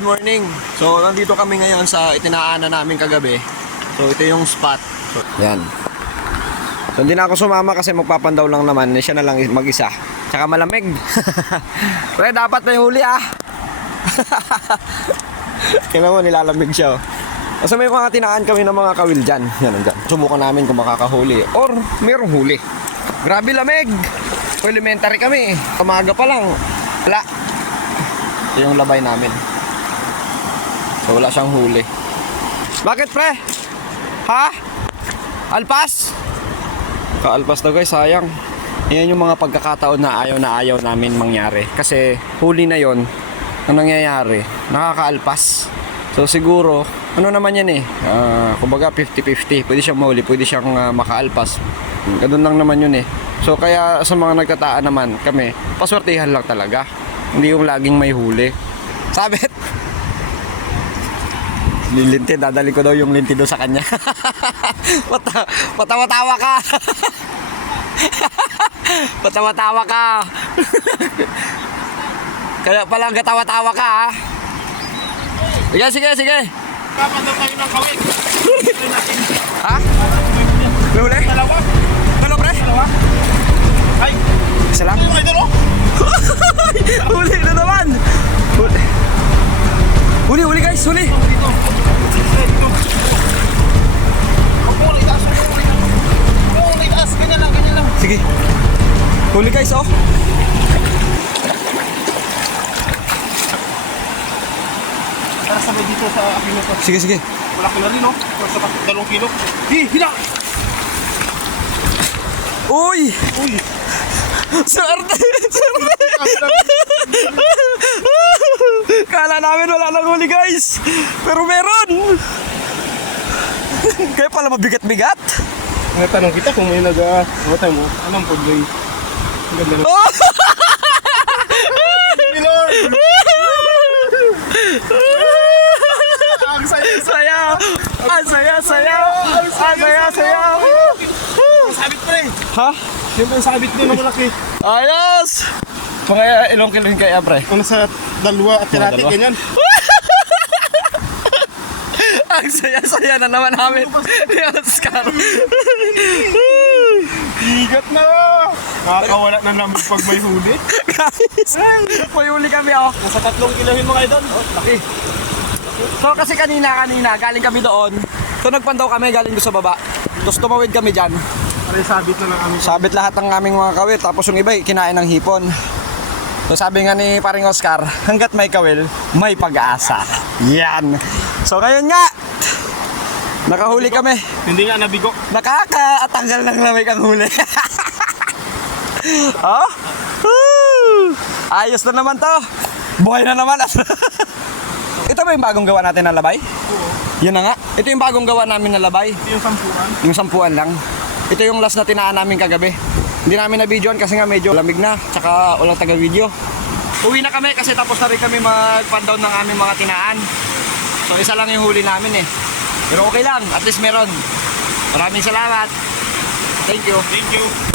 good morning. So, nandito kami ngayon sa itinaanan namin kagabi. So, ito yung spot. So, yan. So, hindi na ako sumama kasi magpapandaw lang naman. Siya na lang mag-isa. Tsaka malamig. Pre, dapat may huli ah. Kaya mo, nilalamig siya. Kasi may mga tinaan kami ng mga kawil dyan. Yan, dyan. Subukan namin kung makakahuli. Or, mayroong huli. Grabe lamig. Elementary kami. Umaga pa lang. Wala. Ito yung labay namin. So wala siyang huli. Bakit pre? Ha? Alpas? Kaalpas na guys, sayang. Yan yung mga pagkakataon na ayaw namin mangyari. Kasi huli na yon. Ang nangyayari, nakakaalpas. So siguro, ano naman yan eh, kumbaga 50-50. Pwede siyang mahuli, pwede siyang makaalpas. Ganun lang naman yun eh. So kaya sa mga nagtataan naman kami, paswertihan lang talaga. Hindi yung laging may huli. Sabit. Linti, dadali ko daw yung linti daw sa kanya. Patawa-tawa ka. Patawa-tawa ka. Kaya pala gatawa-tawa ka ha. Sige. Kapag tayo ng kawin. Ha? May huli? Dalawa. Dalawa pre? Dalawa. Ay. Isa lang? Ay, dalawa. Huli na naman. Huli guys, huli. Dito. Ako, itaas. Oo, itaas. Ganyan lang. Sige. Huli guys, oh. Para sabay dito sa akin mo. Sige. Wala ko na rin, no? Sa 2 kilo. Hina! Uy! Uy! Swerte! Kala namin wala nang huli guys. Pero meron. Kaya pala mabigat-bigat. Tanong kita kung may namatay mo. Anong po, Joy? Ang ganda na. Oh! Lord! Ang saya! Ang saya! Ang sabit pa rin! Ha? Yung ang sabit doon na malaki. Ayos! Mga ilang kilo kaya pre? Kung nasa 2 at tirati, dalawa. ganyan. Ang saya na naman namin ni Oscar. Igat na! Nakakawala na namin pag may huli. Guys, may huli kami oh. Nasa 3 kilohin mo kayo doon. Oh, laki. So kasi kanina galing kami doon. So nagpandaw kami galing doon sa baba. Tapos tumawid kami dyan. Aray, sabit na lang kami. Sabit lahat ng aming mga kawil. Tapos yung iba kinain ng hipon. So sabi nga ni paring Oscar, hanggat may kawil, may pag-asa. Yan. So ngayon nga, nakahuli kami. Hindi nga nabigo. Nakakatanggal ng lamig ang huli. Oh? Woo! Ayos na naman to. Buhay na naman. Ito ba yung bagong gawa natin na labay? Oo. Yun na nga. Ito yung bagong gawa namin na labay. Ito yung 10. Yung 10 lang. Ito yung last na tinaan namin kagabi. Hindi namin na-videoan kasi nga medyo lamig na. Tsaka walang taga-video. Uwi na kami kasi tapos na rin kami mag-pan-down ng aming mga tinaan. So isa lang yung huli namin eh. Pero okay lang. At least meron. Maraming salamat. Thank you. Thank you.